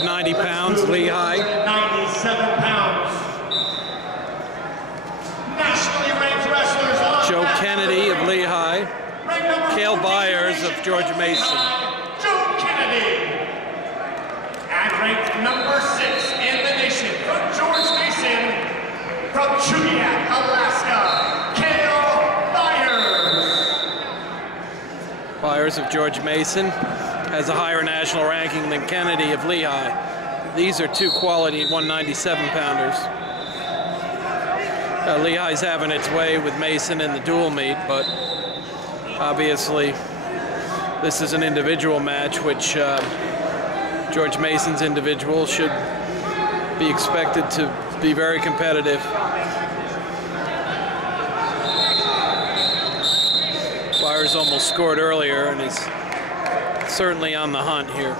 190 pounds, Lehigh. 97 pounds. Nationally ranked wrestlers on Joe Kennedy of Lehigh. Cayle Byers of George Mason. Joe Kennedy. And ranked number 6 in the nation from George Mason, from Chugiak, Alaska, Cayle Byers. Byers of George Mason has a higher national ranking than Kennedy of Lehigh. These are two quality 197 pounders. Lehigh's having its way with Mason in the dual meet, but obviously this is an individual match, which George Mason's individual should be expected to be very competitive. Byers almost scored earlier, and he's certainly on the hunt here.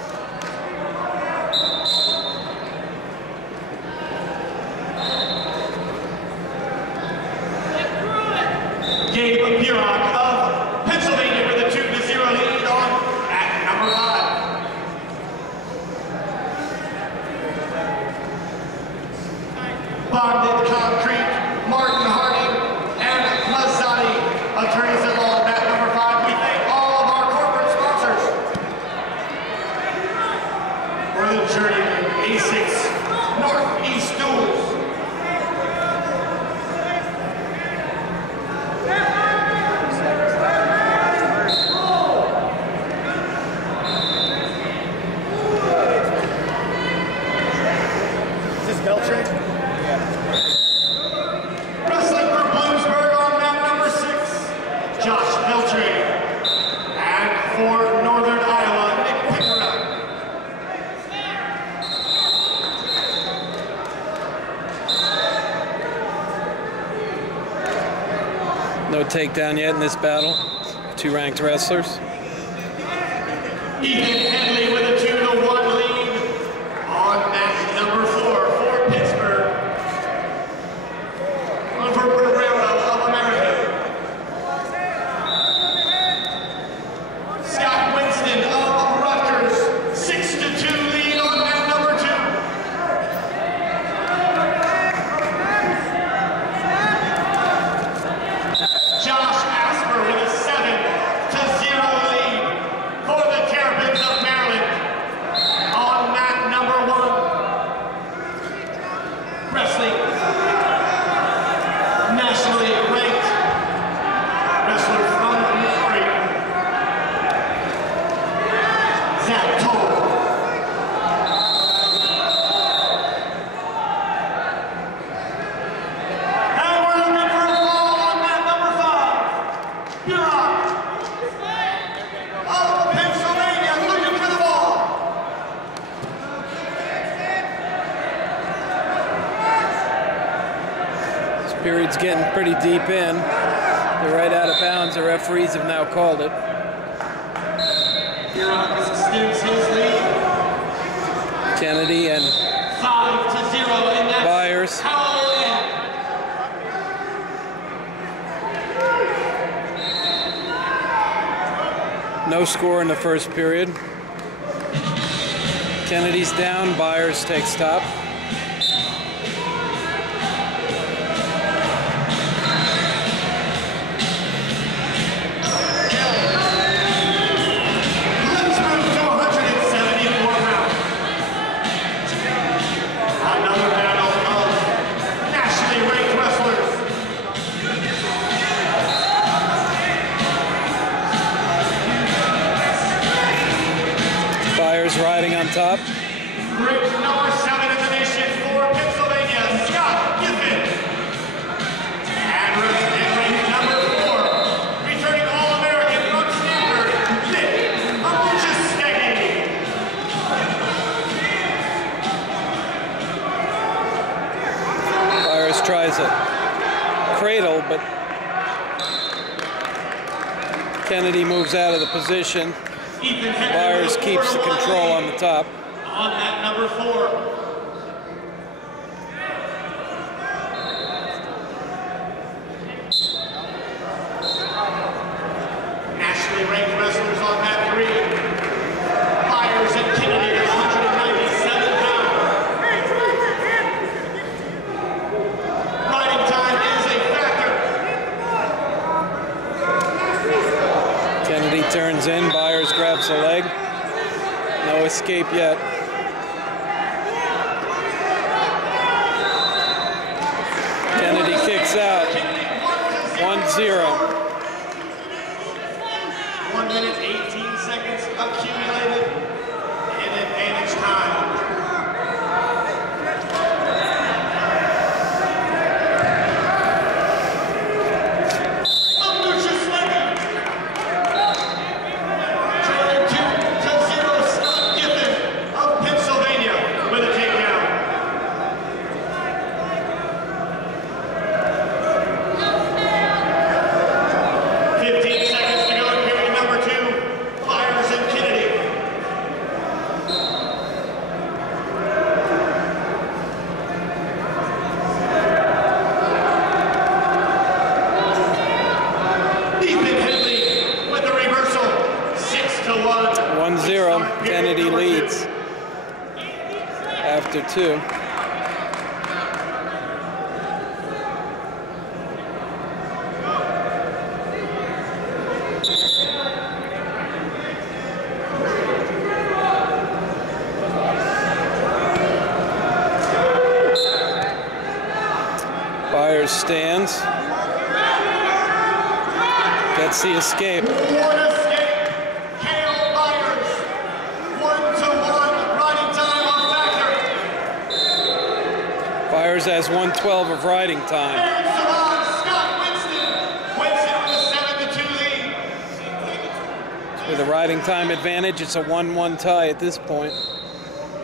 Cayle Byers of Pennsylvania with a 2-0 lead on at number 5. Bonded Concrete, Martin Harding, and Mazzotti, attorneys at law at number 5. We thank all of our corporate sponsors for the Journeymen, ASICS, Northeast DUALS. Wrestling for Bloomsburg on mat number 6, Josh Beltray. And for Northern Iowa, Nick Pickera. No takedown yet in this battle. Two ranked wrestlers. Ethan Henley with a 2-1 lead on mat number 4 for Pittsburgh. For Guerrero of America. Scott Winston of Rutgers, 6-2 lead on mat number 2. Josh Asper with a 7-0 lead for the Terrapins of Maryland on mat number 1. Wrestling. Nationally ranked wrestler from Missouri, Zach Toll. And we're looking for a fall on mat number 5. Byers of Pennsylvania looking for the ball. Period's getting pretty deep in. They're right out of bounds. The referees have now called it. Byers extends his lead. Kennedy and 5-0 in that Byers. No score in the first period. Kennedy's down. Byers takes top. Riding on top. Ranked number 7 in the nation for Pennsylvania, Scott Giffen. And ranked number 4, returning All-American from Stanford, Nick Amuchastegui. Byers tries a cradle, but Kennedy moves out of the position. Byers keeps the control on the top. On mat number 4. Nationally ranked wrestlers on mat 3. Byers and Kennedy at 197 breaks a leg. No escape yet. Kennedy kicks out. 1-0. 1 minute, 18 seconds accumulated in advantage time. Kennedy leads after 2. Byers stands, gets the escape. Cayle Byers, 1-1 riding time on factor. Byers has 1:12 of riding time. Scott Winston with a 7-2 lead. With a riding time advantage, it's a 1-1 tie at this point.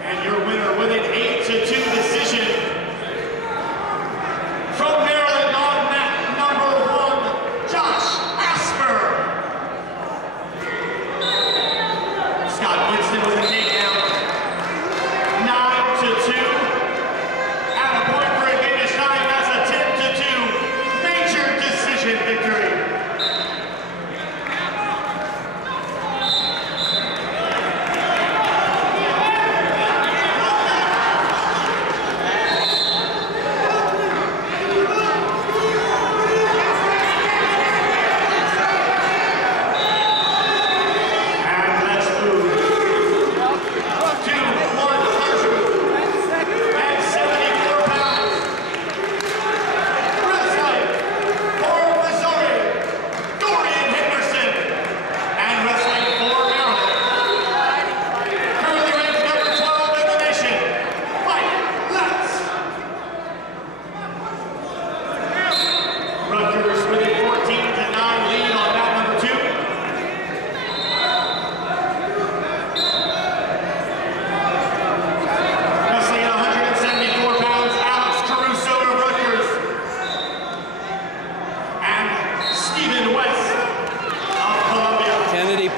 And your winner with an 8-2 decision. From Maryland on mat number 1, Josh Asper. Scott Winston with a takedown. 9-2. At a point for advantage time, that's a 10-2 major decision victory.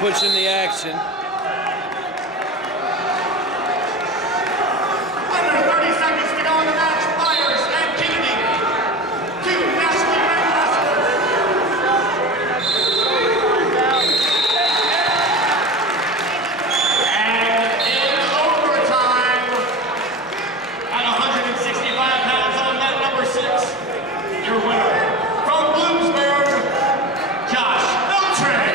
Pushing the action. Under 30 seconds to go in the match, Byers and Kennedy, 2 nationally ranked wrestlers. And in overtime, at 165 pounds on mat number 6, your winner from Bloomsburg, Josh Beltran.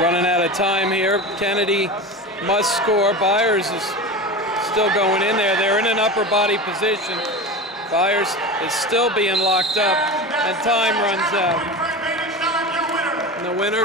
Running out of time here. Kennedy must score. Byers is still going in there. They're in an upper body position. Byers is still being locked up, and time runs out. And the winner,